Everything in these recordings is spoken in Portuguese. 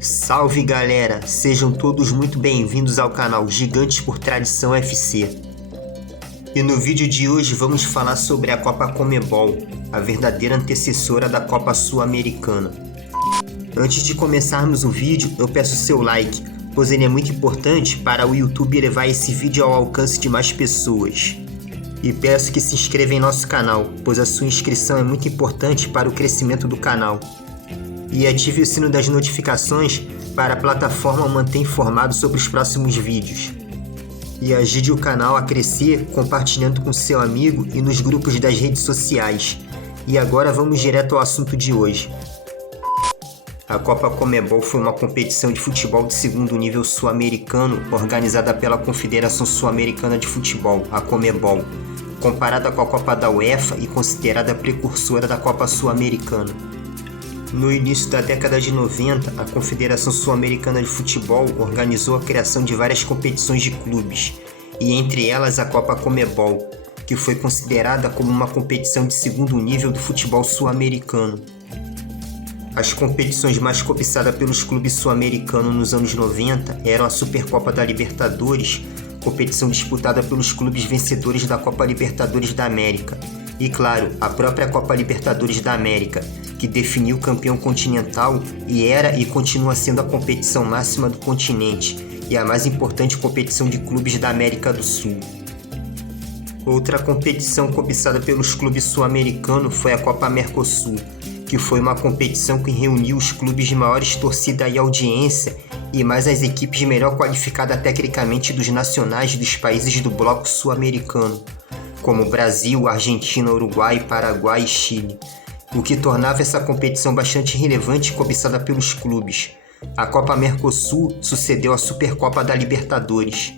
Salve galera, sejam todos muito bem-vindos ao canal Gigantes por Tradição FC. E no vídeo de hoje vamos falar sobre a Copa Conmebol, a verdadeira antecessora da Copa Sul-Americana. Antes de começarmos o vídeo, eu peço seu like, pois ele é muito importante para o YouTube levar esse vídeo ao alcance de mais pessoas. E peço que se inscreva em nosso canal, pois a sua inscrição é muito importante para o crescimento do canal. E ative o sino das notificações para a plataforma manter informado sobre os próximos vídeos. E ajude o canal a crescer compartilhando com seu amigo e nos grupos das redes sociais. E agora vamos direto ao assunto de hoje. A Copa Conmebol foi uma competição de futebol de segundo nível sul-americano organizada pela Confederação Sul-Americana de Futebol, a Conmebol, comparada com a Copa da UEFA e considerada precursora da Copa Sul-Americana. No início da década de 90, a Confederação Sul-Americana de Futebol organizou a criação de várias competições de clubes, e entre elas a Copa Conmebol, que foi considerada como uma competição de segundo nível do futebol sul-americano. As competições mais cobiçadas pelos clubes sul-americanos nos anos 90 eram a Supercopa da Libertadores, competição disputada pelos clubes vencedores da Copa Libertadores da América, e claro, a própria Copa Libertadores da América, que definiu o campeão continental e era e continua sendo a competição máxima do continente e a mais importante competição de clubes da América do Sul. Outra competição cobiçada pelos clubes sul-americanos foi a Copa Mercosul, que foi uma competição que reuniu os clubes de maiores torcida e audiência e mais as equipes melhor qualificadas tecnicamente dos nacionais dos países do bloco sul-americano, como Brasil, Argentina, Uruguai, Paraguai e Chile, o que tornava essa competição bastante relevante e cobiçada pelos clubes. A Copa Mercosul sucedeu à Supercopa da Libertadores.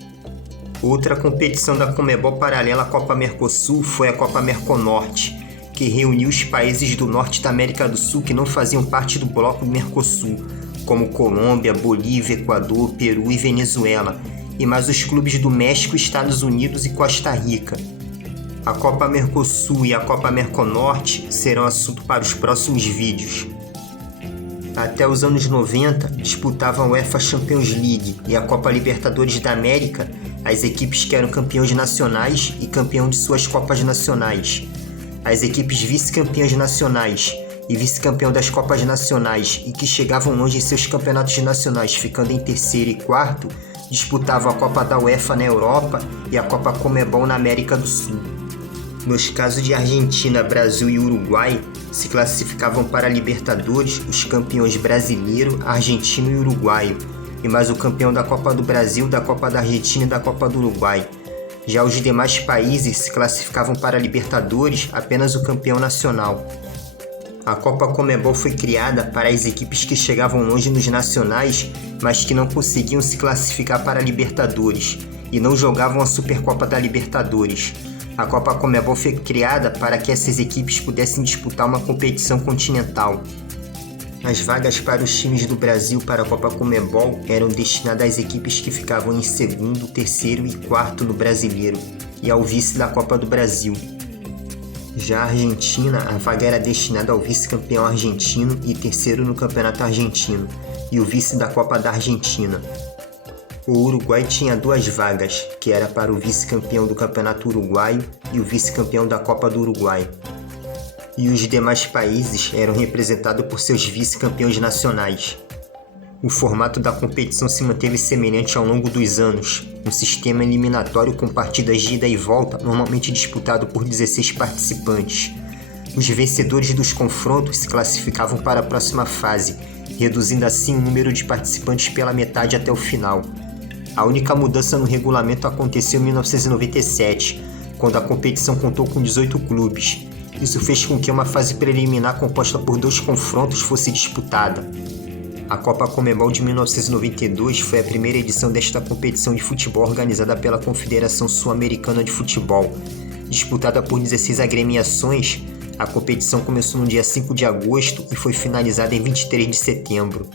Outra competição da Conmebol paralela à Copa Mercosul foi a Copa Merconorte, que reuniu os países do norte da América do Sul que não faziam parte do bloco Mercosul, como Colômbia, Bolívia, Equador, Peru e Venezuela, e mais os clubes do México, Estados Unidos e Costa Rica. A Copa Mercosul e a Copa Merconorte serão assunto para os próximos vídeos. Até os anos 90, disputavam a UEFA Champions League e a Copa Libertadores da América as equipes que eram campeões nacionais e campeão de suas Copas Nacionais. As equipes vice-campeãs nacionais e vice-campeão das Copas Nacionais e que chegavam longe em seus campeonatos nacionais, ficando em terceiro e quarto, disputavam a Copa da UEFA na Europa e a Copa Conmebol na América do Sul. Nos casos de Argentina, Brasil e Uruguai, se classificavam para a Libertadores os campeões brasileiro, argentino e uruguaio, e mais o campeão da Copa do Brasil, da Copa da Argentina e da Copa do Uruguai. Já os demais países se classificavam para a Libertadores apenas o campeão nacional. A Copa Conmebol foi criada para as equipes que chegavam longe nos nacionais, mas que não conseguiam se classificar para a Libertadores, e não jogavam a Supercopa da Libertadores. A Copa Conmebol foi criada para que essas equipes pudessem disputar uma competição continental. As vagas para os times do Brasil para a Copa Conmebol eram destinadas às equipes que ficavam em segundo, terceiro e quarto no Brasileiro, e ao vice da Copa do Brasil. Já a Argentina, a vaga era destinada ao vice-campeão argentino e terceiro no Campeonato Argentino, e o vice da Copa da Argentina. O Uruguai tinha duas vagas, que era para o vice-campeão do Campeonato Uruguaio e o vice-campeão da Copa do Uruguai. E os demais países eram representados por seus vice-campeões nacionais. O formato da competição se manteve semelhante ao longo dos anos, um sistema eliminatório com partidas de ida e volta, normalmente disputado por 16 participantes. Os vencedores dos confrontos se classificavam para a próxima fase, reduzindo assim o número de participantes pela metade até o final. A única mudança no regulamento aconteceu em 1997, quando a competição contou com 18 clubes. Isso fez com que uma fase preliminar composta por 2 confrontos fosse disputada. A Copa Conmebol de 1992 foi a primeira edição desta competição de futebol organizada pela Confederação Sul-Americana de Futebol. Disputada por 16 agremiações, a competição começou no dia 5 de agosto e foi finalizada em 23 de setembro.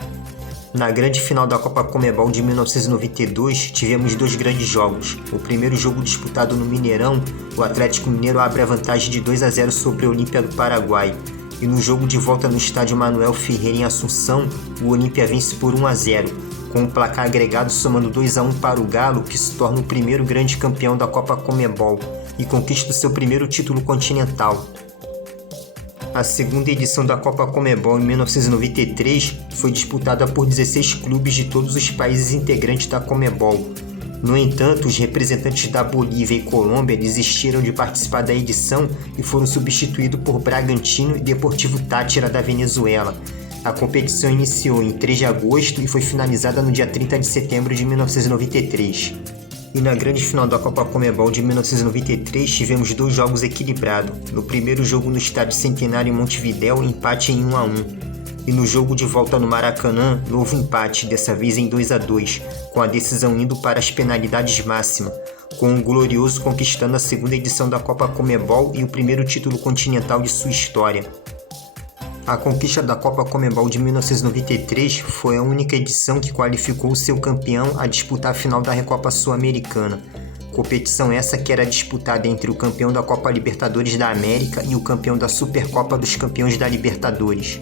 Na grande final da Copa Conmebol de 1992, tivemos 2 grandes jogos. O primeiro jogo disputado no Mineirão, o Atlético Mineiro abre a vantagem de 2-0 sobre a Olímpia do Paraguai, E no jogo de volta no estádio Manuel Ferreira em Assunção, o Olímpia vence por 1-0, com o placar agregado somando 2-1 para o Galo, que se torna o primeiro grande campeão da Copa Conmebol e conquista o seu primeiro título continental. A segunda edição da Copa Conmebol, em 1993, foi disputada por 16 clubes de todos os países integrantes da Conmebol. No entanto, os representantes da Bolívia e Colômbia desistiram de participar da edição e foram substituídos por Bragantino e Deportivo Táchira da Venezuela. A competição iniciou em 3 de agosto e foi finalizada no dia 30 de setembro de 1993. E na grande final da Copa Conmebol de 1993 tivemos 2 jogos equilibrados. No primeiro jogo no Estádio Centenário em Montevidéu, empate em 1-1. E no jogo de volta no Maracanã, novo empate, dessa vez em 2-2, com a decisão indo para as penalidades máximas, com o Glorioso conquistando a segunda edição da Copa Conmebol e o primeiro título continental de sua história. A conquista da Copa Conmebol de 1993 foi a única edição que qualificou o seu campeão a disputar a final da Recopa Sul-Americana. Competição essa que era disputada entre o campeão da Copa Libertadores da América e o campeão da Supercopa dos Campeões da Libertadores.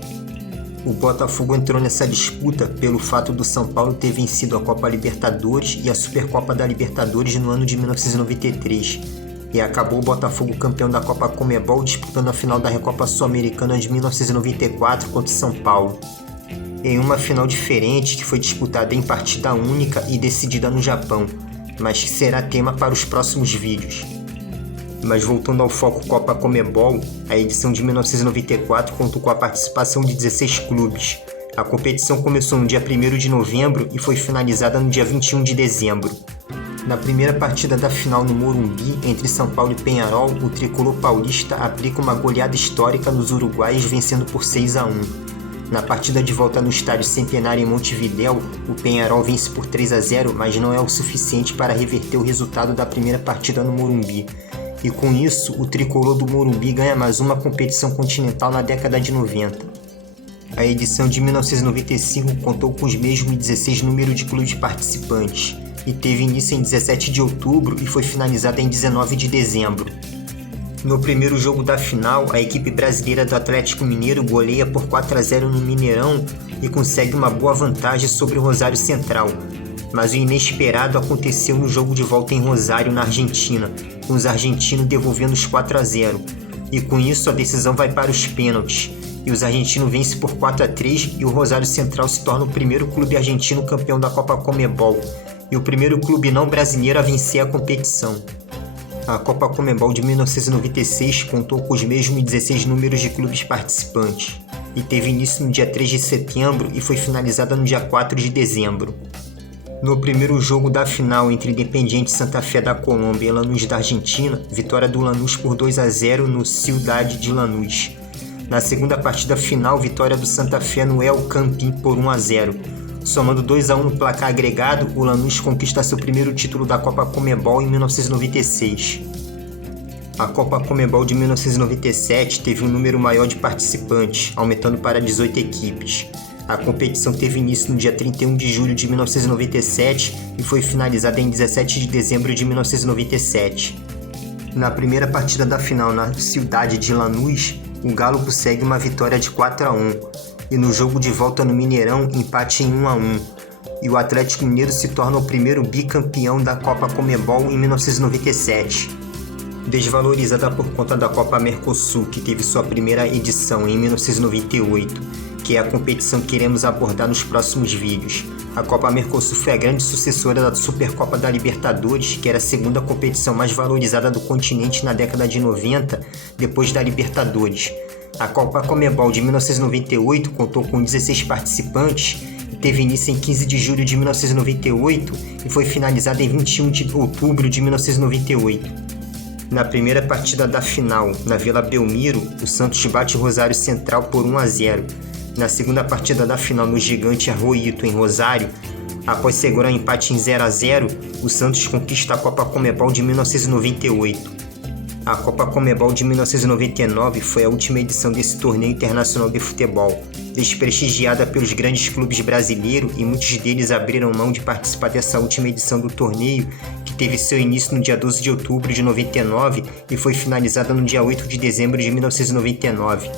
O Botafogo entrou nessa disputa pelo fato do São Paulo ter vencido a Copa Libertadores e a Supercopa da Libertadores no ano de 1993. E acabou o Botafogo campeão da Copa Conmebol disputando a final da Recopa Sul-Americana de 1994 contra o São Paulo. Em uma final diferente que foi disputada em partida única e decidida no Japão, mas que será tema para os próximos vídeos. Mas voltando ao foco Copa Conmebol, a edição de 1994 contou com a participação de 16 clubes. A competição começou no dia 1º de novembro e foi finalizada no dia 21 de dezembro. Na primeira partida da final no Morumbi, entre São Paulo e Peñarol, o tricolor paulista aplica uma goleada histórica nos uruguaios, vencendo por 6-1. Na partida de volta no Estádio Centenário em Montevidéu, o Peñarol vence por 3-0, mas não é o suficiente para reverter o resultado da primeira partida no Morumbi. E com isso, o tricolor do Morumbi ganha mais uma competição continental na década de 90. A edição de 1995 contou com os mesmos 16 números de clubes participantes, e teve início em 17 de outubro e foi finalizada em 19 de dezembro. No primeiro jogo da final, a equipe brasileira do Atlético Mineiro goleia por 4-0 no Mineirão e consegue uma boa vantagem sobre o Rosário Central. Mas o inesperado aconteceu no jogo de volta em Rosário, na Argentina, com os argentinos devolvendo os 4-0. E com isso a decisão vai para os pênaltis, e os argentinos vencem por 4-3 e o Rosário Central se torna o primeiro clube argentino campeão da Copa Conmebol, e o primeiro clube não brasileiro a vencer a competição. A Copa Conmebol de 1996 contou com os mesmos 16 números de clubes participantes, e teve início no dia 3 de setembro e foi finalizada no dia 4 de dezembro. No primeiro jogo da final entre Independiente Santa Fé da Colômbia e Lanús da Argentina, vitória do Lanús por 2-0 no Ciudad de Lanús. Na segunda partida final, vitória do Santa Fé no El Campín por 1-0. Somando 2-1 no placar agregado, o Lanús conquista seu primeiro título da Copa Conmebol em 1996. A Copa Conmebol de 1997 teve um número maior de participantes, aumentando para 18 equipes. A competição teve início no dia 31 de julho de 1997 e foi finalizada em 17 de dezembro de 1997. Na primeira partida da final na Ciudad de Lanús, o Galo consegue uma vitória de 4-1. E no jogo de volta no Mineirão, empate em 1-1. E o Atlético Mineiro se torna o primeiro bicampeão da Copa Conmebol em 1997. Desvalorizada por conta da Copa Mercosul, que teve sua primeira edição em 1998, que é a competição que iremos abordar nos próximos vídeos. A Copa Mercosul foi a grande sucessora da Supercopa da Libertadores, que era a segunda competição mais valorizada do continente na década de 90, depois da Libertadores. A Copa Conmebol de 1998 contou com 16 participantes e teve início em 15 de julho de 1998 e foi finalizada em 21 de outubro de 1998. Na primeira partida da final, na Vila Belmiro, o Santos bate o Rosário Central por 1-0. Na segunda partida da final no Gigante Arroito, em Rosário, após segurar um empate em 0-0, o Santos conquista a Copa Conmebol de 1998. A Copa Conmebol de 1999 foi a última edição desse torneio internacional de futebol, desprestigiada pelos grandes clubes brasileiros, e muitos deles abriram mão de participar dessa última edição do torneio, que teve seu início no dia 12 de outubro de 99 e foi finalizada no dia 8 de dezembro de 1999.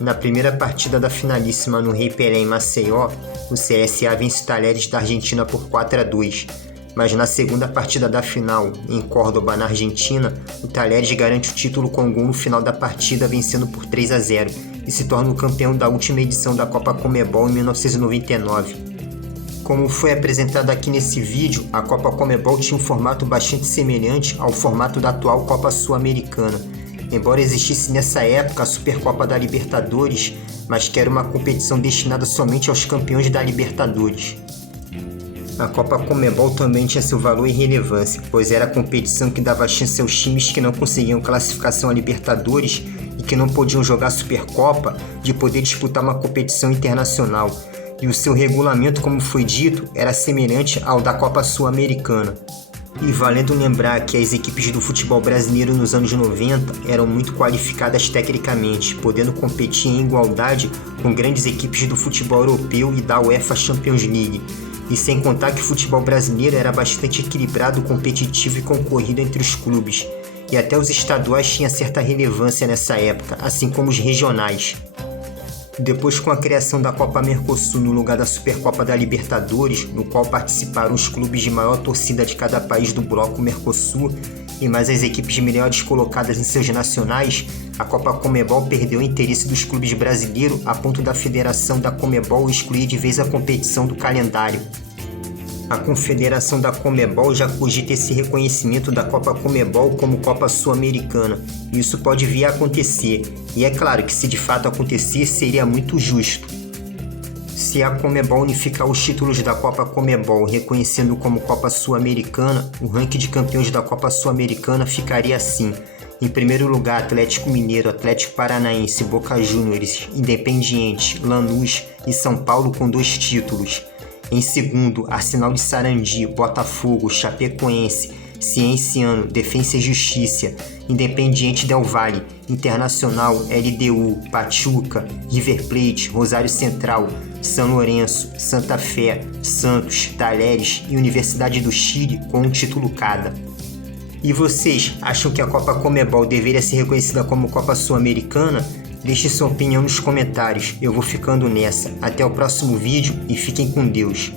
Na primeira partida da finalíssima no Rei Pelé em Maceió, o CSA vence o Talheres da Argentina por 4-2. Mas na segunda partida da final, em Córdoba, na Argentina, o Talheres garante o título com gol no final da partida, vencendo por 3-0, e se torna o campeão da última edição da Copa Conmebol em 1999. Como foi apresentado aqui nesse vídeo, a Copa Conmebol tinha um formato bastante semelhante ao formato da atual Copa Sul-Americana, embora existisse nessa época a Supercopa da Libertadores, mas que era uma competição destinada somente aos campeões da Libertadores. A Copa Conmebol também tinha seu valor e relevância, pois era a competição que dava chance aos times que não conseguiam classificação à Libertadores e que não podiam jogar Supercopa de poder disputar uma competição internacional, e o seu regulamento, como foi dito, era semelhante ao da Copa Sul-Americana. E valendo lembrar que as equipes do futebol brasileiro nos anos 90 eram muito qualificadas tecnicamente, podendo competir em igualdade com grandes equipes do futebol europeu e da UEFA Champions League. E sem contar que o futebol brasileiro era bastante equilibrado, competitivo e concorrido entre os clubes. E até os estaduais tinham certa relevância nessa época, assim como os regionais. Depois, com a criação da Copa Mercosul no lugar da Supercopa da Libertadores, no qual participaram os clubes de maior torcida de cada país do bloco Mercosul e mais as equipes melhores colocadas em seus nacionais, a Copa Conmebol perdeu o interesse dos clubes brasileiros a ponto da Federação da Conmebol excluir de vez a competição do calendário. A Confederação da Conmebol já cogita esse reconhecimento da Copa Conmebol como Copa Sul-Americana, e isso pode vir a acontecer, e é claro que se de fato acontecer seria muito justo. Se a Conmebol unificar os títulos da Copa Conmebol reconhecendo como Copa Sul-Americana, o ranking de campeões da Copa Sul-Americana ficaria assim: em primeiro lugar, Atlético Mineiro, Atlético Paranaense, Boca Juniors, Independiente, Lanús e São Paulo com 2 títulos. Em segundo, Arsenal de Sarandi, Botafogo, Chapecoense, Cienciano, Defensa e Justiça, Independiente Del Valle, Internacional, LDU, Pachuca, River Plate, Rosário Central, São Lourenço, Santa Fé, Santos, Talheres e Universidade do Chile com um título cada. E vocês, acham que a Copa Conmebol deveria ser reconhecida como Copa Sul-Americana? Deixe sua opinião nos comentários, eu vou ficando nessa. Até o próximo vídeo e fiquem com Deus.